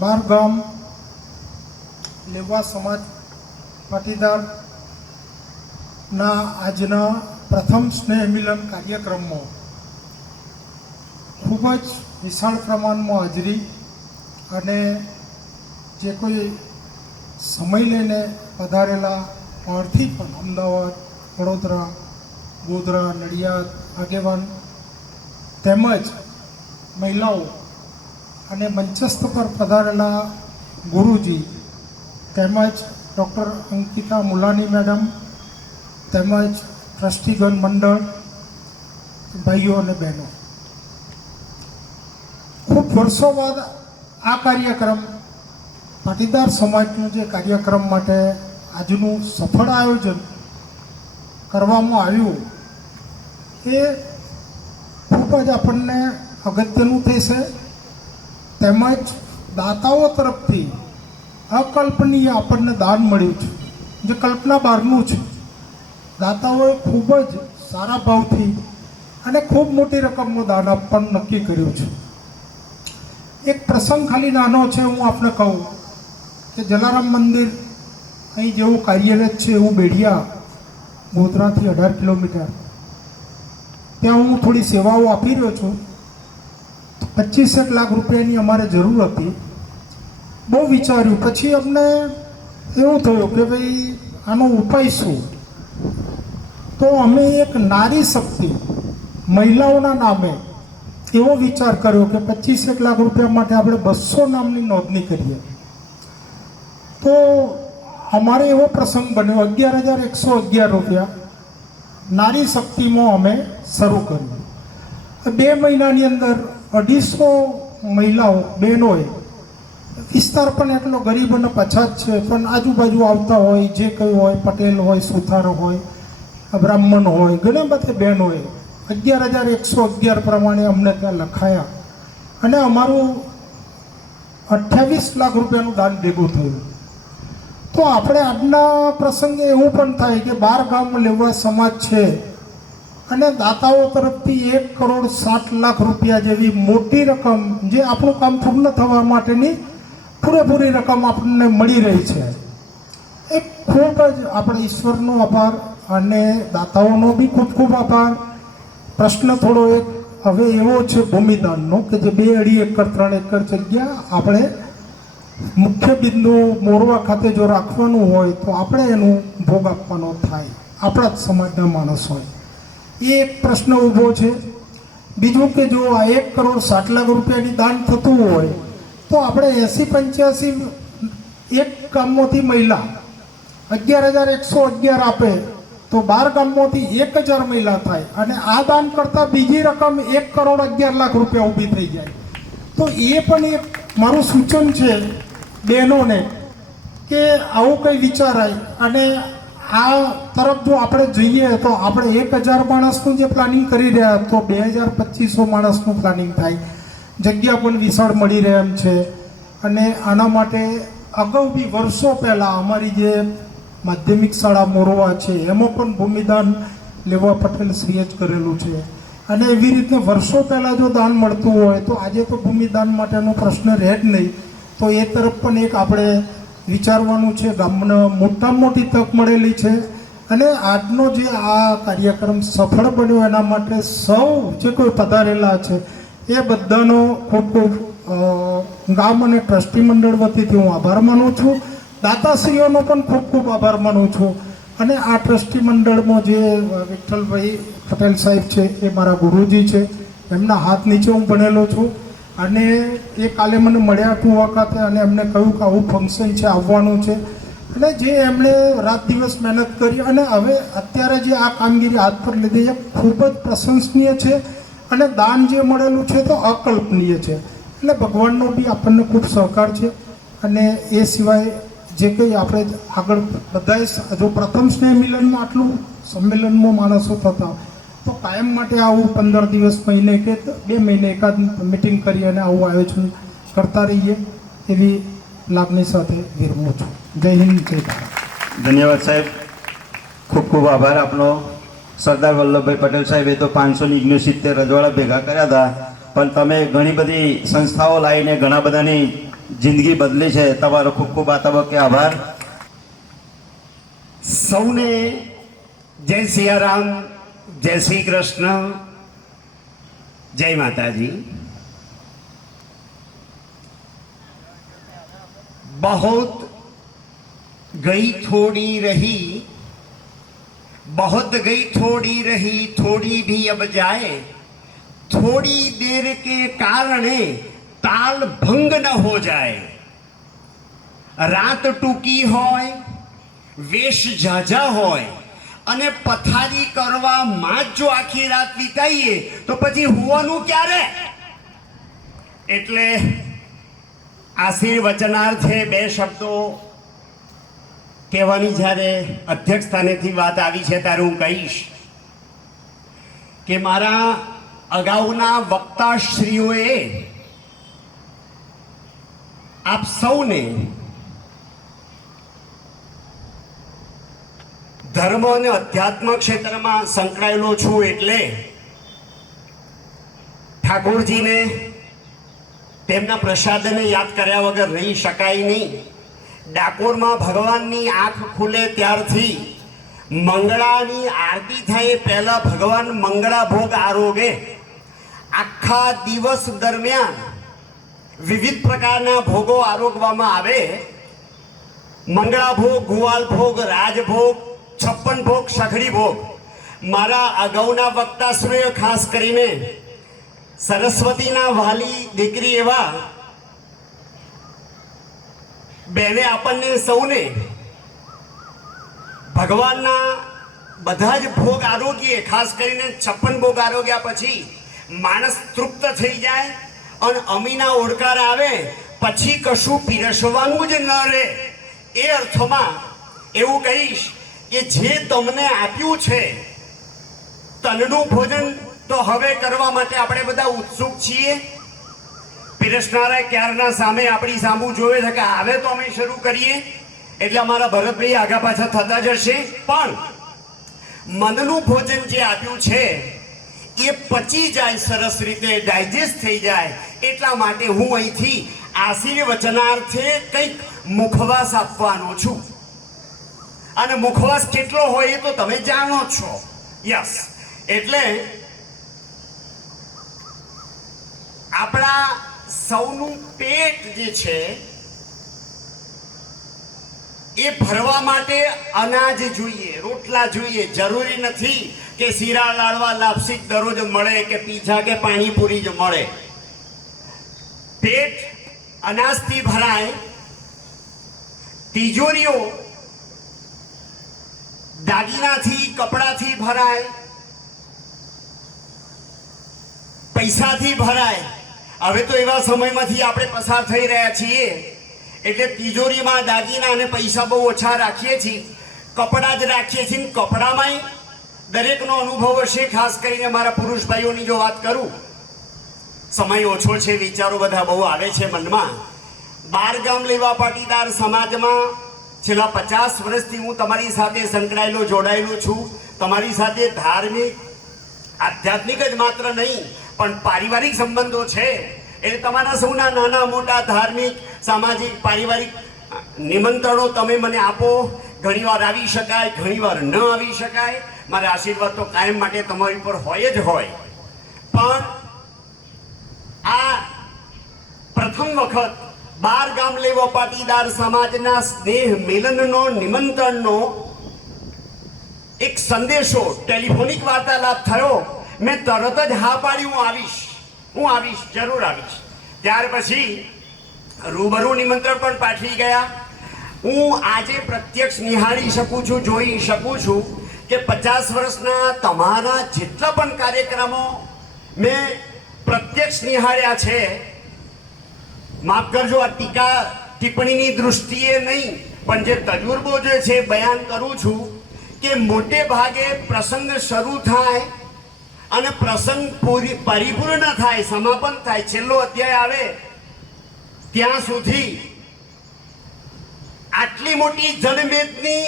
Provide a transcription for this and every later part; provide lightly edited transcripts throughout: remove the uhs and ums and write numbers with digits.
બાર ગામ લેવા સમાજ પાટીદારના આજના પ્રથમ સ્નેહ મિલન કાર્યક્રમમાં ખૂબ જ વિશાળ પ્રમાણમાં હાજરી અને જે કોઈ સમય લઈને પધારેલા બહારથી પણ અમદાવાદ, વડોદરા, ગોધરા, નડિયાદ આગેવાન તેમજ મહિલાઓ અને મંચસ્થ પર પધારેલા ગુરુજી તેમજ ડૉક્ટર અંકિતા મુલાની મેડમ તેમજ ટ્રસ્ટીગણ મંડળ, ભાઈઓ અને બહેનો, ખૂબ વર્ષો બાદ આ કાર્યક્રમ પાટીદાર સમાજનું જે કાર્યક્રમ માટે આજનું સફળ આયોજન કરવામાં આવ્યું એ ખૂબ જ આપણને અગત્યનું થશે. તેમજ દાતાઓ તરફથી અકલ્પનીય આપણને દાન મળ્યું છે, જે કલ્પના બહારનું છે. દાતાઓએ ખૂબ જ સારા ભાવથી અને ખૂબ મોટી રકમનું દાન આપવાનું નક્કી કર્યું છે. એક પ્રસંગ ખાલી નાનો છે, હું આપને કહું કે જલારામ મંદિર અહીં જેવું કાર્યરત છે એવું બેડિયા ગોધરાથી 18 કિલોમીટર ત્યાં હું થોડી સેવાઓ આપી રહ્યો છું. 25 લાખ રૂપિયાની અમારે જરૂર હતી. બહુ વિચાર્યું, પછી અમને એવું થયું કે ભાઈ આનો ઉપાય શું? તો અમે એક નારી શક્તિ મહિલાઓના નામે એવો વિચાર કર્યો કે 25 લાખ રૂપિયા માટે આપણે 200 નામની નોંધણી કરીએ. તો અમારે એવો પ્રસંગ બન્યો, 11,111 રૂપિયા નારી શક્તિમાં અમે શરૂ કર્યું. 2 મહિનાની અંદર 250 મહિલાઓ બહેનોએ, વિસ્તાર પણ એટલો ગરીબ અને પછાત છે, પણ આજુબાજુ આવતા હોય, જે કંઈ હોય, પટેલ હોય, સુથાર હોય, બ્રાહ્મણ હોય, ઘણા બધા બહેનોએ 11,111 પ્રમાણે અમને ત્યાં લખાયા અને અમારું 28 લાખ રૂપિયાનું દાન ભેગું થયું. તો આપણે આજના પ્રસંગે એવું પણ થાય કે 12 ગામ લેવા સમાજ છે અને દાતાઓ તરફથી 1,60,00,000 રૂપિયા જેવી મોટી રકમ, જે આપણું કામ પૂર્ણ થવા માટેની પૂરેપૂરી રકમ આપણને મળી રહી છે. એ ખૂબ જ આપણે ઈશ્વરનો આભાર અને દાતાઓનો બી ખૂબ ખૂબ આભાર. પ્રશ્ન થોડો એક હવે એવો છે ભૂમિદાનનો કે જે 2-2.5 એકર 3 એકર જગ્યા આપણે મુખ્ય બિંદુ મોરવા ખાતે જો રાખવાનું હોય તો આપણે એનું ભોગ આપવાનો થાય, આપણા જ સમાજના માણસ હોય. એ એક પ્રશ્ન ઊભો છે. બીજું કે જો આ 1,60,00,000 રૂપિયાની દાન થતું હોય તો આપણે 80-85 એક ગામમાંથી મહિલા 11,111 આપે તો 12 ગામમાંથી 1,000 મહિલા થાય અને આ દાન કરતાં બીજી રકમ 1,11,00,000 રૂપિયા ઊભી થઈ જાય. તો એ પણ એક મારું સૂચન છે બહેનોને કે આવું કંઈ વિચારાય અને આ તરફ જો આપણે જઈએ તો આપણે 1,000 માણસનું જે પ્લાનિંગ કરી રહ્યા તો 2,000-2,500 માણસનું પ્લાનિંગ થાય. જગ્યા પણ વિશાળ મળી રહે એમ છે. અને આના માટે અગાઉ બી વર્ષો પહેલાં અમારી જે માધ્યમિક શાળા મોરવા છે એમાં પણ ભૂમિદાન લેવા પટેલ શ્રીએ જ કરેલું છે. અને એવી રીતે વર્ષો પહેલાં જો દાન મળતું હોય તો આજે તો ભૂમિદાન માટેનો પ્રશ્ન રહે જ નહીં. તો એ તરફ પણ એક આપણે વિચારવાનું છે. ગામને મોટામાં મોટી તક મળેલી છે અને આજનો જે આ કાર્યક્રમ સફળ બન્યો એના માટે સૌ જે કોઈ પધારેલા છે એ બધાનો ખૂબ ખૂબ ગામ અને ટ્રસ્ટી મંડળ વતીથી હું આભાર માનું છું. દાતાશ્રીઓનો પણ ખૂબ ખૂબ આભાર માનું છું. અને આ ટ્રસ્ટી મંડળમાં જે વિઠ્ઠલભાઈ પટેલ સાહેબ છે એ મારા ગુરુજી છે, એમના હાથ નીચે હું ભણેલો છું. અને એ કાલે મને મળ્યા હતું વખતે અને એમને કહ્યું કે આવું ફંક્શન છે, આવવાનું છે. અને જે એમણે રાત દિવસ મહેનત કરી અને હવે અત્યારે જે આ કામગીરી હાથ પર લીધી એ ખૂબ જ પ્રશંસનીય છે અને દાન જે મળેલું છે તો અકલ્પનીય છે. એટલે ભગવાનનો બી આપણને ખૂબ સહકાર છે. અને એ સિવાય જે કંઈ આપણે આગળ બધાએ જો પ્રથમ સ્નેહ મિલનમાં આટલું સંમેલનમાં માણસો થતા તો કાયમ માટે આવું 15 દિવસ, મહિને કે 2 મહિને એકાદ મિટિંગ કરી અને આવું આયોજન કરતા રહીએ એવી લાગણી સાથે વિરમું છું. જય હિન્દ, જય ભારત. ધન્યવાદ સાહેબ, ખૂબ ખૂબ આભાર આપનો. સરદાર વલ્લભભાઈ પટેલ સાહેબે તો 569 રજવાડા ભેગા કર્યા હતા, પણ તમે ઘણી બધી સંસ્થાઓ લાવીને ઘણા બધાની જિંદગી બદલી છે. તમારો ખૂબ ખૂબ આ તબક્કે આભાર. સૌને જય સિયારામ, જય શ્રી કૃષ્ણ, જય માતાજી. बहुत गई थोड़ी रही, बहुत गई थोड़ी रही, थोड़ी भी अब जाए, थोड़ी देर के कारणे ताल भंग न हो जाए. रात टूकी હોય, વેશ ઝાઝા હોય અને પથારી કરવામાં જ જો આખી રાત વિતાઈએ તો પછી હુવાનું ક્યારે? એટલે આશીર્વચનાર્થે બે શબ્દો કહેવાની જ્યારે અધ્યક્ષ સ્થાનેથી વાત આવી છે ત્યારે હું કહીશ કે મારા અગાઉના વક્તાશ્રીઓએ આપ સૌને ધર્મ અને અધ્યાત્મ ક્ષેત્રમાં સંકળાયેલો છું એટલે ઠાકોરજીને તેમના પ્રસાદને યાદ કર્યા વગર રહી શકાય નહીં. ડાકોરમાં ભગવાનની આંખ ખુલે ત્યારથી મંગળાની આરતી થાય એ પહેલા ભગવાન મંગળા ભોગ આરોગે. આખા દિવસ દરમિયાન વિવિધ પ્રકારના ભોગો આરોગવામાં આવે. મંગળા ભોગ, ગુવાલ ભોગ, રાજભોગ, 56 ભોગ, સઘળી ભોગ. મારા અગાઉના વક્તાશ્રીઓએ ખાસ કરીને સરસ્વતીના વાલી દીકરી એવા બેને આપણને સૌને ભગવાનના બધા જ ભોગ આરોગ્ય, ખાસ કરીને 56 ભોગ આરોગ્યા પછી માણસ તૃપ્ત થઈ જાય અને અમીના ઓડકાર આવે પછી કશું પીરસવાનું જ ન રહે. એ અર્થમાં એવું કહીશ કે જે તમને આપ્યું છે તનનું ભોજન તો હવે કરવા માટે આપણે બધા ઉત્સુક છીએ. પીરસનારા ક્યારના સામે આપણી સામું જોવે છે કે હવે તો અમે શરૂ કરીએ એટલે અમારા ભરતભાઈ આગા પાછા થતા જશે. પણ મનનું ભોજન જે આપ્યું છે એ પચી જાય, સરસ રીતે ડાયજેસ્ટ થઈ જાય. એટલા માટે હું અહીંથી આશીર્વચનાર્થે કંઈક મુખવાસ આપવાનો છું. અને મુખવાસ કેટલો હોય એ તો તમે જાણો છો. યસ, એટલે આપણા સૌનું પેટ જે છે એ ભરવા માટે અનાજ જોઈએ, રોટલા જોઈએ. જરૂરી નથી કે શીરા, લાડવા, લાપસી દરરોજ મળે કે પીઝા કે પાણીપુરી જ મળે. પેટ અનાજથી ભરાય. તિજોરીઓ દાગીનાથી, કપડાથી ભરાય, પૈસાથી ભરાય. હવે તો એવા સમયમાંથી આપણે પસાર થઈ રહ્યા છીએ એટલે તિજોરીમાં દાગીના અને પૈસા બહુ ઓછા રાખીએ છીએ, કપડાં જ રાખીએ છીએ. કપડામાંય દરેકનો અનુભવ હશે. ખાસ કરીને મારા પુરુષ ભાઈઓની જો વાત કરું, સમય ઓછો છે, વિચારો બધા બહુ આવે છે મનમાં. બારગામ લેવા પાટીદાર સમાજમાં છેલ્લા 50 વર્ષથી હું તમારી સાથે સંકળાયેલો, જોડાયેલો છું. તમારી સાથે ધાર્મિક, આધ્યાત્મિક જ માત્ર નહીં પણ પારિવારિક સંબંધો છે. એટલે તમારા સૌના નાના મોટા ધાર્મિક, સામાજિક, પારિવારિક નિમંત્રણો તમે મને આપો. ઘણીવાર આવી શકાય, ઘણીવાર ન આવી શકાય. મારા આશીર્વાદ તો કાયમ માટે તમારી પર હોય જ હોય. પણ આ પ્રથમ વખત બારગામ લેવા પાટીદાર સમાજના સ્નેહ મિલનનો, નિમંત્રણનો એક સંદેશો, ટેલિફોનિક વાર્તાલાપ થયો. મેં તરત જ હા પાડી, હું આવીશ, જરૂર આવીશ. ત્યાર પછી રૂબરૂ નિમંત્રણ પણ પાઠવી ગયા. હું આજે પ્રત્યક્ષ નિહાળી શકું છું, જોઈ શકું છું કે 50 વર્ષના તમારા જેટલા પણ કાર્યક્રમો મેં પ્રત્યક્ષ નિહાળ્યા છે. માફ કરજો, આ ટીકા ટિપ્પણીની દૃષ્ટિએ નહીં પણ જે તજુર્બો જે છે બયાન કરું છું કે મોટે ભાગે પ્રસંગ શરૂ થાય અને પ્રસંગ પરિપૂર્ણ થાય, સમાપન થાય, છેલ્લો અધ્યાય આવે ત્યાં સુધી આટલી મોટી જનમેદની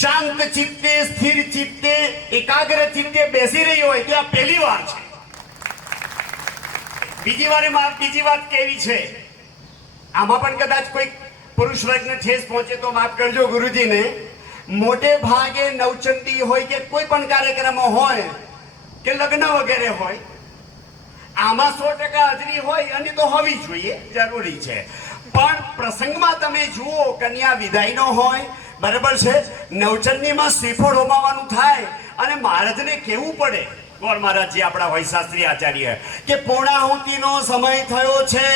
શાંત ચિત્તે, સ્થિર ચિત્તે, એકાગ્ર ચિત્તે બેસી રહી હોય તો આ પહેલી વાર છે. બીજી વાત કેવી છે આમાં પણ કદાચ કોઈ પુરુષ વર્ગને ઠેસ પહોંચે તો માફ કરજો ગુરુજીને. મોટે ભાગે નવચંડી હોય કે કોઈ પણ કાર્યક્રમ હોય કે લગ્ન વગેરે હોય, આમાં 100% હાજરી હોય અને તો હોવી જોઈએ, જરૂરી છે. પણ પ્રસંગમાં તમે જુઓ, કન્યા વિદાયનો હોય, બરાબર છે, નવચંડીમાં શ્રીફળ હોમાવાનું થાય અને મહારાજને કહેવું પડે, ગોળ મહારાજજી આપણા હોય શાસ્ત્રી આચાર્ય, કે પૂર્ણાહુતિનો સમય થયો છે,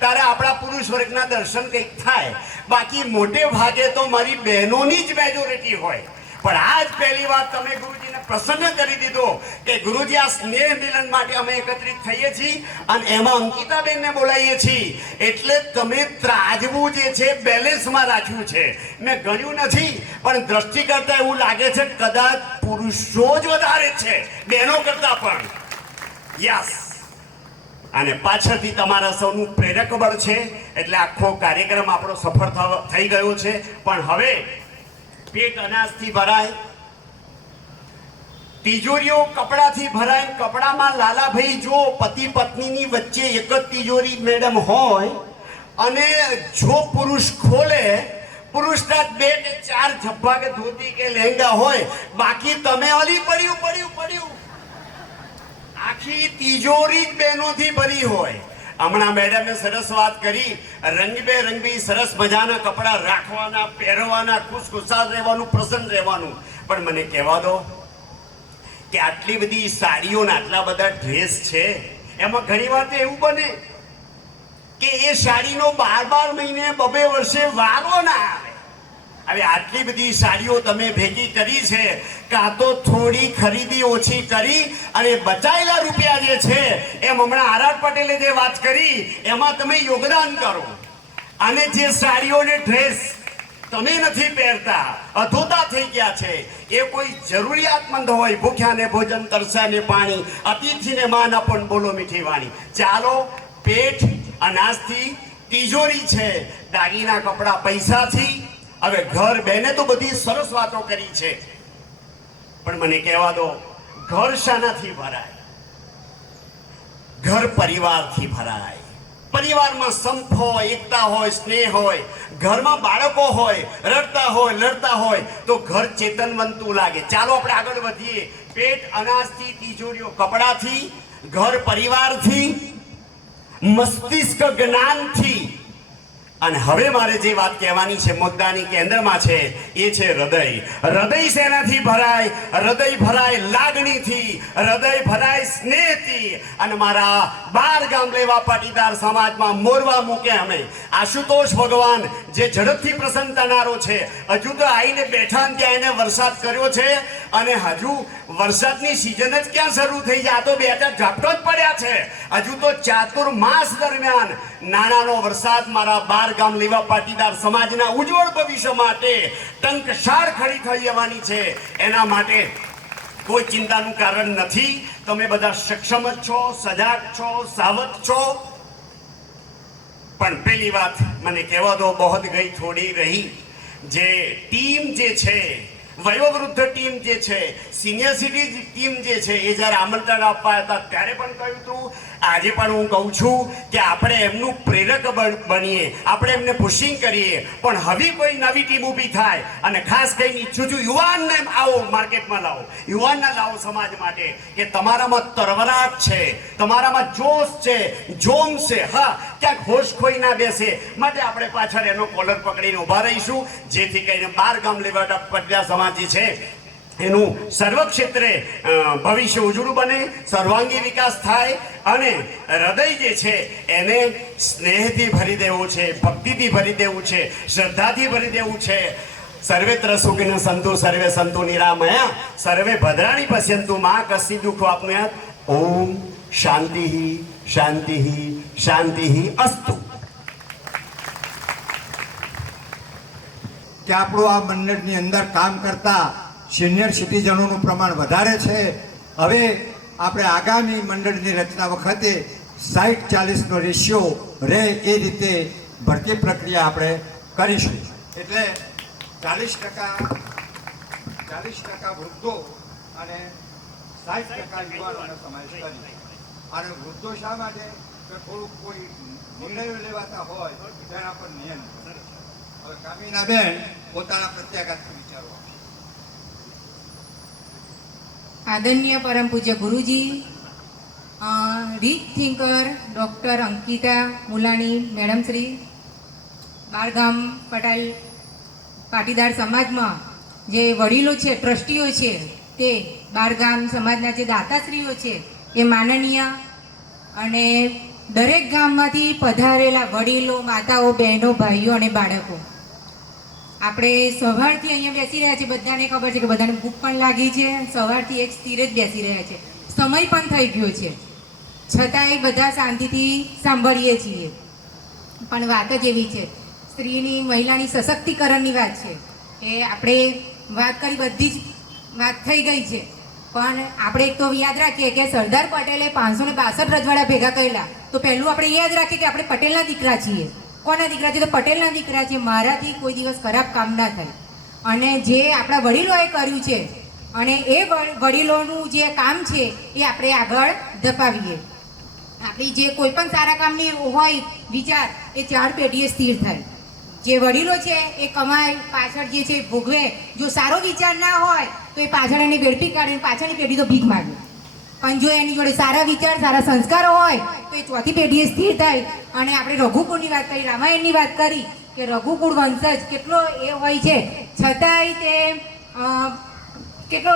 ત્યારે આપણા પુરુષ વર્ગના દર્શન કંઈક થાય. બાકી મોટે ભાગે તો મારી બહેનોની જ મેજોરિટી હોય. પણ આજ પહેલી વાર તમે ગુરુજીને પ્રસન્ન કરી દીધો કે ગુરુજી આ સ્નેહ મિલન માટે અમે એકત્રિત થઈએ છીએ અને એમાં અંકિતાબેનને બોલાવીએ છીએ, એટલે તમે ત્રાજવું જે છે બેલેન્સમાં રાખ્યું છે. મેં ગણ્યું નથી, પણ દ્રષ્ટિ કરતા એવું લાગે છે કદાચ પુરુષો જ વધારે છે બહેનો કરતા પણ. યસ. અને પાછળથી તમારા સૌનું પ્રેરક બળ છે, એટલે આખો કાર્યક્રમ આપણો સફળ થઈ ગયો છે. પણ હવે પેટ અનાજથી ભરાય, તિજોરીઓ કપડાથી ભરાય. કપડામાં લાલાભાઈ જો પતિ પત્નીની વચ્ચે એક જ તિજોરી મેડમ હોય અને જો પુરુષ ખોલે, પુરુષના 2 કે 4 ઝબ્બા કે ધોતી કે લહેંગા હોય, બાકી તમે ઓલી પડ્યું આખી તિજોરી જ બહેનોથી ભરી હોય. હમણાં મેડમે સરસ વાત કરી, રંગબેરંગી સરસ મજાના કપડાં રાખવાના, પહેરવાના, ખુશખુશાલ રહેવાનું, પ્રસન્ન રહેવાનું. પણ મને કહેવા દો કે આટલી બધી સાડીઓ ને આટલા બધા ડ્રેસ છે, એમાં ઘણી વાર તો એવું બને કે એ સાડીનો 12 મહિને 2 વર્ષે વારો ના આવે. હવે આટલી બધી સાડીઓ તમે ભેગી કરી છે, કાં તો થોડી ખરીદી ઓછી કરી અને બચાયેલા રૂપિયા જે છે, એમ હમણાં આર.આર. પટેલે જે વાત કરી એમાં તમે યોગદાન કરો. અને જે સાડીઓને ડ્રેસ તમે નથી પહેરતા, અધૂતા થઈ ગયા છે, એ કોઈ જરૂરિયાતમંદ હોય, ભૂખ્યાને ભોજન, તરસાને પાણી, અતિથિને માન આપણ, બોલો મીઠી વાણી. ચાલો, પેટ અનાજથી, તિજોરી છે દાગીના કપડા પૈસાથી. હવે ઘર, બેને તો બધી સરસ વાતો કરી છે, પણ મને કહેવા દો, ઘર શાનાથી ભરાય? ઘર પરિવારથી ભરાય. પરિવારમાં સંપ હોય, એકતા હોય, સ્નેહ હોય. ઘરમાં બાળકો હોય, રડતા હોય, લડતા હોય તો ઘર ચેતનવંતું લાગે. ચાલો આપણે આગળ વધીએ. પેટ અનાજથી, તિજોરીઓ કપડાથી, ઘર પરિવારથી, મસ્તિષ્ક જ્ઞાનથી. અને હવે મારે જે વાત કહેવાની છે, મુદ્દાની કેન્દ્રમાં છે, એ છે હૃદય. હૃદય શેનાથી ભરાય? હૃદય ભરાય લાગણીથી, હૃદય ભરાય સ્નેહથી. અને મારા 12 ગામ લેવા પાટીદાર સમાજમાં મોરવા મૂકે અમે આશુતોષ ભગવાન, જે ઝડપથી પ્રસન્ન થનારો છે, હજુ તો આવીને બેઠા ને ત્યાં એને વરસાદ કર્યો છે. અને હજુ વરસાદની સિઝન જ ક્યાં શરૂ થઈ જાય, આ તો 2-4 ઝાપટો જ પડ્યા છે. હજુ તો ચાતુર્માસ દરમિયાન નાણાંનો વરસાદ મારા 12 ગામ લેવા પાટીદાર સમાજના ઉજ્જવળ ભવિષ્ય માટે ટંકશાળ ખડી થઈ જવાની છે. એના માટે કોઈ ચિંતાનું કારણ નથી. તમે બધા સક્ષમ જ છો, સજાગ છો, સાવધ છો. પણ પેલી વાત મને કહેવા દો, બહોત ગઈ થોડી રહી. જે ટીમ જે છે, વયોવૃદ્ધ ટીમ જે છે, સિનિયર સિટીઝન ટીમ જે છે, એ જ્યારે આમંત્રણ આપવા હતા ત્યારે પણ કહ્યું હતું, આજે પણ હું કહું છું કે આપણે એમનું પ્રેરક બનીએ, આપણે એમને પુશિંગ કરીએ. પણ હવે કોઈ નવી ટીમ ઊભી થાય, અને ખાસ કરીને ઈચ્છું છું યુવાનને આવો, માર્કેટમાં લાવો, યુવાનને લાવો સમાજ માટે, કે તમારામાં તરવરાટ છે, તમારામાં જોશ છે, જોમ છે. હા, ક્યાંક હોશ ખોઈ ના બેસે, માટે આપણે પાછળ એનો કોલર પકડીને ઊભા રહીશું, જેથી કરીને 12 ગામ લેવા પાટીદાર સમાજ જે છે એનું સર્વ ક્ષેત્રે ભવિષ્ય ઉજળું બને, સર્વાંગી વિકાસ થાય. અને હૃદય જે છે એને સ્નેહથી ભરી દેવું છે, ભક્તિથી ભરી દેવું છે, શ્રદ્ધાથી ભરી દેવું છે. સર્વેત્ર સુખિનઃ સંતુ સર્વે સંતુ નિરામયા સર્વે ભદ્રાણી પશ્યન્તુ મા કસ્ય દુઃખો આપનુયાત. ઓમ શાંતિ શાંતિ શાંતિ અસ્તુ. કે આપણું આ મંડળની અંદર કામ કરતા સિનિયર સિટીઝનોનું પ્રમાણ વધારે છે. હવે આપણે આગામી મંડળની રચના વખતે 60-40નો રેશિયો રહે એ રીતે ભરતી પ્રક્રિયા આપણે કરીશું. એટલે 40% વૃદ્ધો અને 60% યુવાનોનો સમાવેશ કરીશું. અને વૃદ્ધો શા માટે? કે થોડુંક કોઈ નિર્ણયો લેવાતા હોય તેના પર નિયંત્રણ. હવે કામિનાબેન પોતાના પ્રત્યાઘાત વિચારો આપો. આદરણીય પરમ પૂજ્ય ગુરુજી, rich thinker doctor Ankita Mulani madam Shri, Bargam Patel Patidar સમાજમાં જે વડીલો છે, ટ્રસ્ટીઓ છે, તે બારગામ સમાજના જે દાતાશ્રીઓ છે એ માનનીય, અને દરેક ગામમાંથી પધારેલા વડીલો, માતાઓ, બહેનો, ભાઈઓ અને બાળકો, આપણે સવારથી અહીંયા બેસી રહ્યા છીએ. બધાને ખબર છે કે બધાને ભૂખ પણ લાગી છે. સવારથી એક સ્થિર જ બેસી રહ્યા છે. સમય પણ થઈ ગયો છે, છતાંય બધા શાંતિથી સાંભળીએ છીએ. પણ વાત જ એવી છે, સ્ત્રીની, મહિલાની સશક્તિકરણની વાત છે. એ આપણે વાત કરી, બધી જ વાત થઈ ગઈ છે. પણ આપણે એક તો યાદ રાખીએ કે સરદાર પટેલે 562 રજવાડા ભેગા કરેલા. તો પહેલું આપણે યાદ રાખીએ કે આપણે પટેલના દીકરા છીએ. કોના દીકરા છે? તો પટેલના દીકરા છે. મારાથી કોઈ દિવસ ખરાબ કામ ના થાય. અને જે આપણા વડીલોએ કર્યું છે, અને એ વડીલોનું જે કામ છે એ આપણે આગળ ધપાવીએ. આપણી જે કોઈ પણ સારા કામની હોય વિચાર, એ 4 પેઢીએ સ્થિર થાય. જે વડીલો છે એ કમાય, પાછળ જે છે ભોગવે. જો સારો વિચાર ના હોય તો એ પાછળ એને વેડપી કાઢે, પાછળની પેઢી તો ભીખ માગે. પણ જો એની જોડે સારા વિચાર, સારા સંસ્કારો હોય તો એ 4થી પેઢીએ સ્થિર થાય. અને આપણે રઘુકુળની વાત કરી, રામાયણની વાત કરી કે રઘુકુળ વંશજ કેટલો એ હોય છે, છતાંય તે કેટલો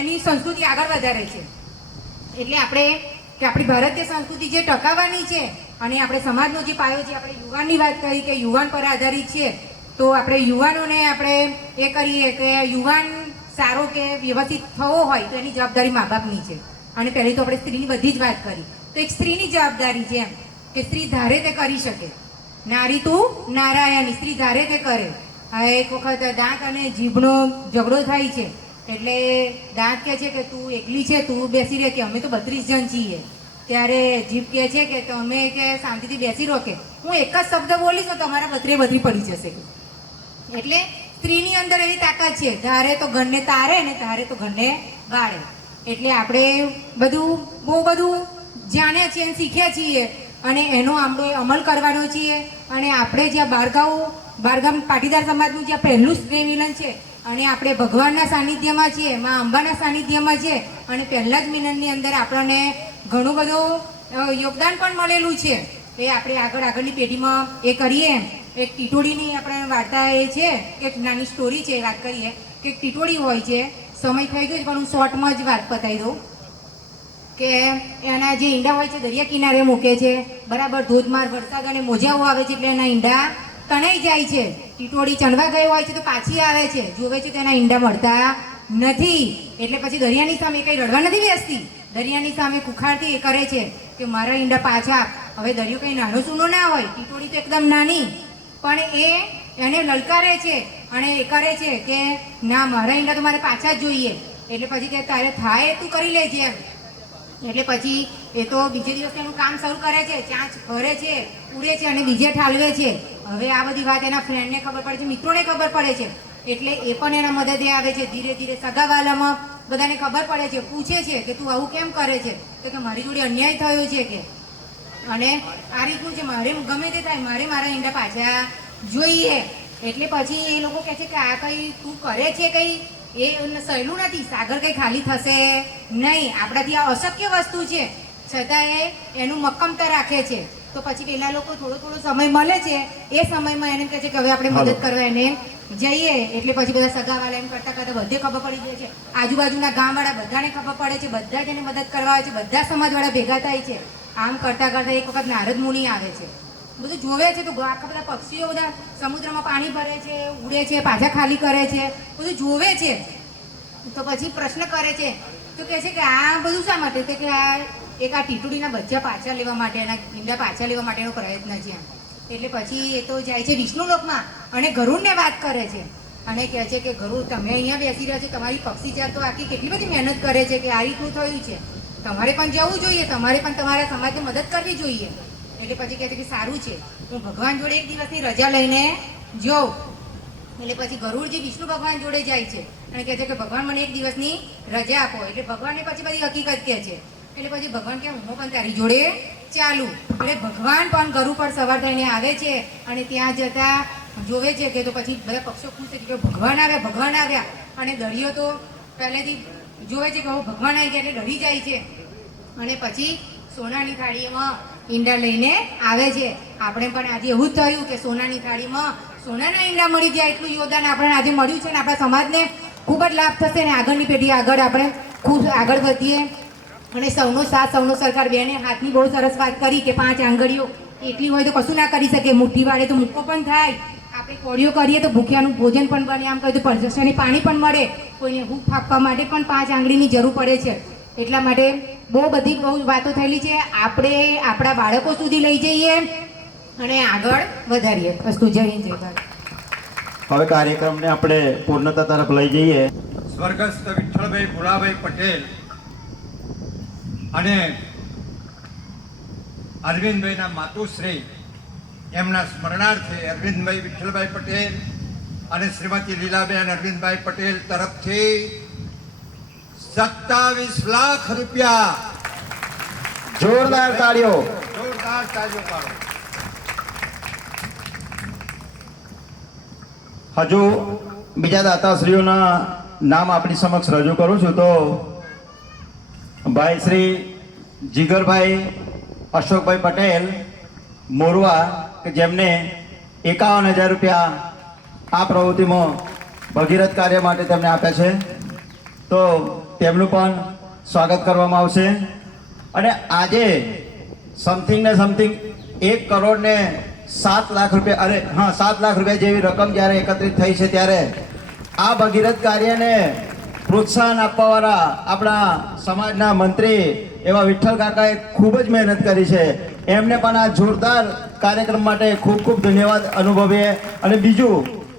એની સંસ્કૃતિ આગળ વધારે છે. એટલે આપણે કે આપણી ભારતીય સંસ્કૃતિ જે ટકાવવાની છે, અને આપણે સમાજનો જે પાયો છે, આપણે યુવાનની વાત કરી કે યુવાન પર આધારિત છે, તો આપણે યુવાનોને આપણે એ કરીએ કે યુવાન સારો કે વ્યવસ્થિત થવો હોય તો એની જવાબદારી મા બાપની છે. અને પહેલી તો આપણે સ્ત્રીની બધી જ વાત કરી, તો એક સ્ત્રીની જવાબદારી છે એમ કે સ્ત્રી ધારે તે કરી શકે. નારી તું નારાયણી, સ્ત્રી ધારે તે કરે. આ એક વખત દાંત અને જીભનો ઝઘડો થાય છે, એટલે દાંત કહે છે કે તું એકલી છે, તું બેસી રહે, કે અમે તો 32 જણ છીએ. ત્યારે જીભ કહે છે કે તમે કે શાંતિથી બેસી રહો, કે હું એક જ શબ્દ બોલીશ તો તમારા 32 પડી જશે. એટલે સ્ત્રીની અંદર એવી તાકાત છે, ધારે તો ઘરને તારે ને તારે તો ઘરને ગાળે. એટલે આપણે બહુ બધું જાણ્યા છીએ, શીખ્યા છીએ, અને એનો આપણે અમલ કરવાનો છીએ. અને આપણે જ્યાં બારગામ પાટીદાર સમાજનું જ્યાં પહેલું સ્ત્રી મિલન છે, અને આપણે ભગવાનના સાનિધ્યમાં છીએ, મા અંબાના સાનિધ્યમાં છે, અને પહેલા જ મિલનની અંદર આપણને ઘણું બધું યોગદાન પણ મળેલું છે. એ આપણે આગળની પેઢીમાં એ કરીએ. એક ટીટોડીની આપણે વાર્તા એ છે, એક નાની સ્ટોરી છે, વાત કરીએ કે એક ટીટોડી હોય છે. સમય થઈ ગયો પણ હું શોર્ટમાં જ વાત પતાવી દઉં કે એના જે ઈંડા હોય છે દરિયા કિનારે મૂકે છે. બરાબર ધોધમાર વરસાદ અને મોજાઓ આવે છે, એટલે એના ઈંડા તણાઈ જાય છે. ટીટોડી ચણવા ગઈ હોય છે તો પાછી આવે છે, જોવે છે તો એના ઈંડા મળતા નથી. એટલે પછી દરિયાની સામે કંઈ રડવા નથી બેસતી, દરિયાની સામે કુખાડથી એ કરે છે કે મારા ઈંડા પાછા. હવે દરિયો કંઈ નાનો સૂનો ના હોય, ટીટોડી તો એકદમ નાની, પણ એને લલકારે છે અને એ કરે છે કે ના, મારા ઈંડા તો મારે પાછા જ જોઈએ. એટલે પછી કે તારે થાય તું કરી લેજે એમ. એટલે પછી એ તો બીજે દિવસ એનું કામ શરૂ કરે છે, ચાંચ ભરે છે, ઉડે છે અને બીજે ઠાલવે છે. હવે આ બધી વાત એના ફ્રેન્ડને ખબર પડે છે, મિત્રોને ખબર પડે છે, એટલે એ પણ એના મદદે આવે છે. ધીરે ધીરે સગાવાલામાં બધાને ખબર પડે છે, પૂછે છે કે તું આવું કેમ કરે છે? તો કે મારી જોડે અન્યાય થયો છે કે, અને આ રીતનું છે, મારે ગમે તે થાય, મારે મારા ઈંડા પાછા જોઈએ. એટલે પછી એ લોકો કહે છે કે આ કંઈ તું કરે છે કંઈ એ સહેલું નથી, સાગર કંઈ ખાલી થશે નહીં, આપણાથી આ અશક્ય વસ્તુ છે, છતાં એનું મક્કમતા રાખે છે. તો પછી પેલા લોકો થોડો સમય મળે છે, એ સમયમાં એને કહે છે કે હવે આપણે મદદ કરવા એને જઈએ. એટલે પછી બધા સગાવાલા એમ કરતાં બધે ખબર પડી જાય છે, આજુબાજુના ગામવાળા બધાને ખબર પડે છે, બધા જ એને મદદ કરવા આવે છે, બધા સમાજવાળા ભેગા થાય છે. આમ કરતાં એક વખત નારદ મુનિ આવે છે, બધું જોવે છે તો આખા બધા પક્ષીઓ બધા સમુદ્રમાં પાણી ભરે છે, ઉડે છે, પાછા ખાલી કરે છે, બધું જોવે છે. તો પછી પ્રશ્ન કરે છે, તો કહે છે કે આ બધું શા માટે? તો કે આ ટીટોડીના બચ્ચા પાછા લેવા માટે, એના ઈંડા પાછા લેવા માટેનો પ્રયત્ન છે. એટલે પછી એ તો જાય છે વિષ્ણુલોકમાં અને ગરુડને વાત કરે છે, અને કહે છે કે ગરુડ, તમે અહીંયા બેસી રહ્યા છો, તમારી પક્ષી જાત તો આખી કેટલી બધી મહેનત કરે છે કે આ રીતનું થયું છે, તમારે પણ જવું જોઈએ, તમારે પણ તમારા સમાજને મદદ કરવી જોઈએ. એટલે પછી કહે છે કે સારું છે, હું ભગવાન જોડે એક દિવસની રજા લઈને જાઉં. એટલે પછી ગરુડજી વિષ્ણુ ભગવાન જોડે જાય છે અને કહે છે કે ભગવાન મને એક દિવસની રજા આપો. એટલે ભગવાનને પછી બધી હકીકત કહે છે. એટલે પછી ભગવાન કે હું પણ તારી જોડે ચાલુ. એટલે ભગવાન પણ ઘર ઉપર સવાર થઈને આવે છે અને ત્યાં જતા જોવે છે કે તો પછી બધા પક્ષો ખુશ છે કે ભગવાન આવ્યા અને દરિયો તો પહેલેથી જોવે છે કે હવે ભગવાન આવી ગયા એટલે ડરી જાય છે અને પછી સોનાની થાળીમાં ઈંડા લઈને આવે છે. આપણે પણ આજે એવું જ થયું કે સોનાની થાળીમાં સોનાના ઈંડા મળી ગયા. એટલું યોગદાન આપણને આજે મળ્યું છે ને આપણા સમાજને ખૂબ જ લાભ થશે ને આગળની પેઢી આગળ આપણે ખૂબ આગળ વધીએ અને સૌનો સાથ સૌનો સરકાર. બેને હાથની બહુ સરસ વાત કરી કે 5 આંગળીઓ એટલી હોય તો કશું ના કરી શકે. મુઠ્ઠી વાળે તો મૂકો પણ થાય. આપણે કોળીઓ કરીએ તો ભૂખ્યાનું ભોજન પણ બને. આમ કહે તો પરસેવાની પાણી પણ મળે. કોઈને હૂંફ આપવા માટે પણ 5 આંગળીની જરૂર પડે છે. એટલા માટે બહુ વાતો થયેલી છે. આપણે આપણા બાળકો સુધી લઈ જઈએ અને આગળ વધારીએ. વસ્તુ જય હિન્દ જય ભારત. હવે કાર્યક્રમને આપણે પૂર્ણતા તરફ લઈ જઈએ. સ્વર્ગસ્થ વિઠ્ઠલભાઈ ભુલાભાઈ પટેલ અને અરવિંદભાઈના માતુશ્રી એમના સ્મરણાર્થે અરવિંદભાઈ વિઠ્ઠલભાઈ પટેલ અને શ્રીમતી લીલાબેન અરવિંદભાઈ પટેલ તરફથી 27 લાખ રૂપિયા. જોરદાર તાળીઓ. જોરદાર તાળીઓ પાડો. હજુ બીજા દાતાશ્રીઓના નામ આપણી સમક્ષ રજૂ કરું છું. તો ભાઈ શ્રી જીગરભાઈ અશોકભાઈ પટેલ મોરવા કે જેમને 51,000 રૂપિયા આ પ્રવૃત્તિમાં ભગીરથ કાર્ય માટે તેમને આપ્યા છે. તો તેમનું પણ સ્વાગત કરવામાં આવશે. અને આજે સમથિંગ 1 કરોડ ને 7 લાખ રૂપિયા 7 લાખ રૂપિયા જેવી રકમ જ્યારે એકત્રિત થઈ છે ત્યારે આ ભગીરથ કાર્યને પ્રોત્સાહન આપવાવાળા આપણા સમાજના મંત્રી એવા વિઠ્ઠલ કાકાએ ખૂબ જ મહેનત કરી છે. એમને પણ આ જોરદાર કાર્યક્રમ માટે ખૂબ ખૂબ ધન્યવાદ અનુભવીએ. અને બીજું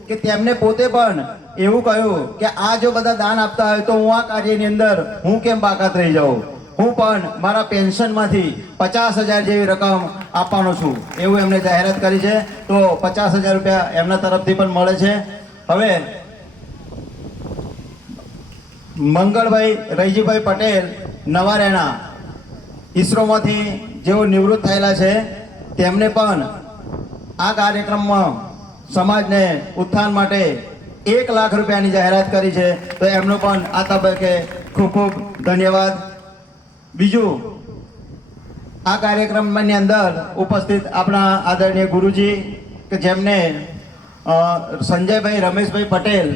કે તેમને પોતે પણ એવું કહ્યું કે આ જો બધા દાન આપતા હોય તો હું આ કાર્યની અંદર હું કેમ બાકાત રહી જાઉં. હું પણ મારા પેન્શનમાંથી 50,000 જેવી રકમ આપવાનો છું એવું એમણે જાહેરાત કરી છે. તો 50,000 રૂપિયા એમના તરફથી પણ મળે છે. હવે મંગળભાઈ રૈજીભાઈ પટેલ નવારેણા ઈસરોમાંથી જેઓ નિવૃત્ત થયેલા છે તેમને પણ આ કાર્યક્રમમાં સમાજને ઉત્થાન માટે 1 લાખ રૂપિયાની જાહેરાત કરી છે. તો એમનો પણ આ તબક્કે ખૂબ ખૂબ ધન્યવાદ. બીજું આ કાર્યક્રમની અંદર ઉપસ્થિત આપણા આદરણીય ગુરુજી કે જેમને સંજયભાઈ રમેશભાઈ પટેલ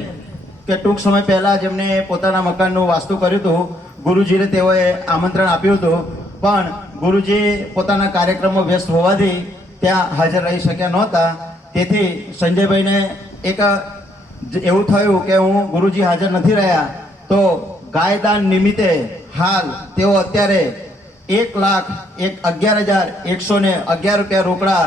કે ટૂંક સમય પહેલાં જેમને પોતાના મકાનનું વાસ્તુ કર્યું હતું, ગુરુજીને તેઓએ આમંત્રણ આપ્યું હતું પણ ગુરુજી પોતાના કાર્યક્રમમાં વ્યસ્ત હોવાથી ત્યાં હાજર રહી શક્યા નહોતા. તેથી સંજયભાઈને એક એવું થયું કે હું ગુરુજી હાજર નથી રહ્યા તો ગાયદાન નિમિત્તે હાલ તેઓ અત્યારે 1,11,111 રૂપિયા રોકડા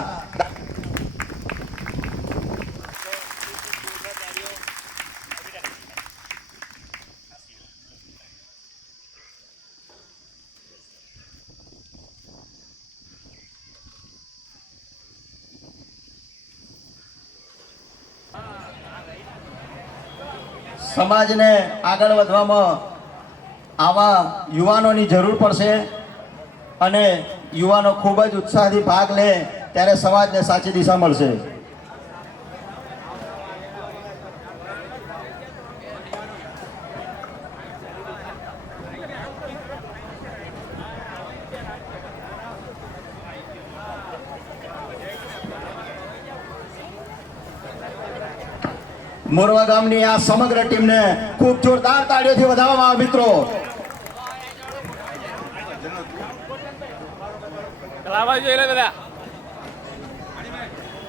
સમાજને આગળ વધવામાં આવા યુવાનોની જરૂર પડશે અને યુવાનો ખૂબ જ ઉત્સાહથી ભાગ લે ત્યારે સમાજને સાચી દિશા મળશે. મોરવા ગામની આ સમગ્ર ટીમને ખૂબ જોરદાર તાળીઓથી વધાવવામાં આવે મિત્રો. આ બાજુ એટલે બધા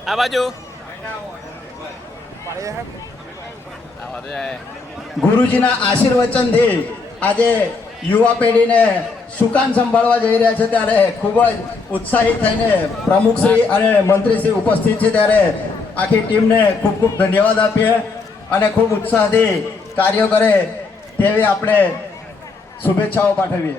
આ બાજુ ગુરુજીના આશીર્વચનથી આજે યુવા પેઢીને સુકાન સંભાળવા જઈ રહ્યા છે ત્યારે ખૂબ જ ઉત્સાહિત થઈને પ્રમુખશ્રી અને મંત્રીશ્રી ઉપસ્થિત છે ત્યારે આખી ટીમને ખૂબ ખૂબ ધન્યવાદ આપીએ અને ખૂબ ઉત્સાહથી કાર્યો કરે તેવી આપણે શુભેચ્છાઓ પાઠવીએ.